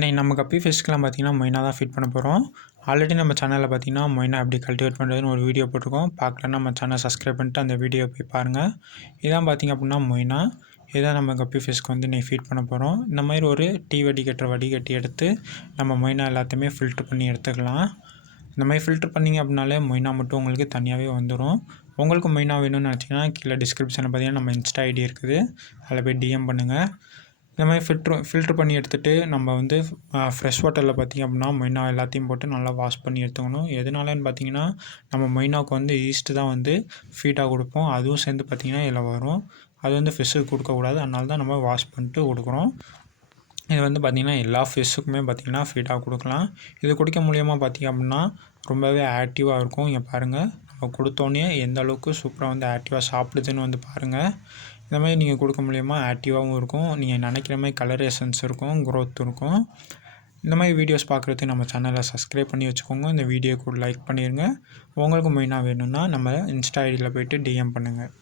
இன்னைக்கு நம்ம கப்பி ஃபிஷ்க்கெலாம் பார்த்திங்கன்னா மொய்னா தான் ஃபீட் பண்ண போகிறோம். ஆல்ரெடி நம்ம சேனலில் பார்த்திங்கன்னா மொய்னா எப்படி கல்டிவேட் பண்ணுறதுன்னு ஒரு வீடியோ போட்டிருக்கோம். பார்க்கலன்னா நம்ம சேனல் சப்ஸ்கிரைப் பண்ணிட்டு அந்த வீடியோ போய் பாருங்கள். இதான் பார்த்திங்க அப்படின்னா மொய்னா. இதான் நம்ம கப்பி ஃபிஷ்க்கு வந்து இன்னைக்கு ஃபீட் பண்ண போகிறோம். இந்த மாதிரி ஒரு டீ வடிகட்டுற வடிகட்டி எடுத்து நம்ம மொய்னா எல்லாத்தையுமே ஃபில்ட்ரு பண்ணி எடுத்துக்கலாம். இந்த மாதிரி ஃபில்ட்ரு பண்ணிங்க அப்படின்னாலே மொய்னா மட்டும் உங்களுக்கு தனியாகவே வந்துடும். உங்களுக்கு மொய்னா வேணும்னு நினச்சிங்கன்னா கீழே டிஸ்கிரிப்ஷனில் பார்த்திங்கன்னா நம்ம இன்ஸ்டா ஐடி இருக்குது, அதில் போய் டிஎம் பண்ணுங்கள். இந்த மாதிரி ஃபில்ட்ரு பண்ணி எடுத்துகிட்டு நம்ம வந்து ஃப்ரெஷ் வாட்டரில் பார்த்திங்க அப்படின்னா மொய்னா எல்லாத்தையும் போட்டு நல்லா வாஷ் பண்ணி எடுத்துக்கணும். எதனாலன்னு பார்த்திங்கன்னா நம்ம மொய்னாவுக்கு வந்து ஈஸ்ட்டு தான் வந்து ஃபீடாக கொடுப்போம். அதுவும் சேர்ந்து பார்த்திங்கன்னா இதில் வரும். அது வந்து ஃபிஷ்ஷுக்கு கொடுக்கக்கூடாது. அதனால தான் நம்ம வாஷ் பண்ணிட்டு கொடுக்குறோம். இது வந்து பார்த்திங்கன்னா எல்லா ஃபிஷ்ஷுக்குமே பார்த்திங்கன்னா ஃபீடாக கொடுக்கலாம். இது குடிக்க மூலியமாக பார்த்திங்க அப்படின்னா ரொம்பவே ஆக்டிவாக இருக்கும். இங்கே பாருங்கள், நம்ம கொடுத்தோன்னே எந்த அளவுக்கு சூப்பராக வந்து ஆக்டிவாக சாப்பிடுதுன்னு வந்து பாருங்கள். இந்த மாதிரி நீங்கள் கொடுக்க மூலிமா ஆக்டிவாகவும் இருக்கும். நீங்கள் நினைக்கிற மாதிரி கலரேஷன்ஸ் இருக்கும், க்ரோத் இருக்கும். இந்த மாதிரி வீடியோஸ் பார்க்குறதுக்கு நம்ம சேனலை சப்ஸ்கிரைப் பண்ணி வச்சுக்கோங்க. இந்த வீடியோக்கு லைக் பண்ணிடுங்க. உங்களுக்கு மெயினாக வேணும்னா நம்ம இன்ஸ்டா ஐடியில் போய்ட்டு டிஎம் பண்ணுங்கள்.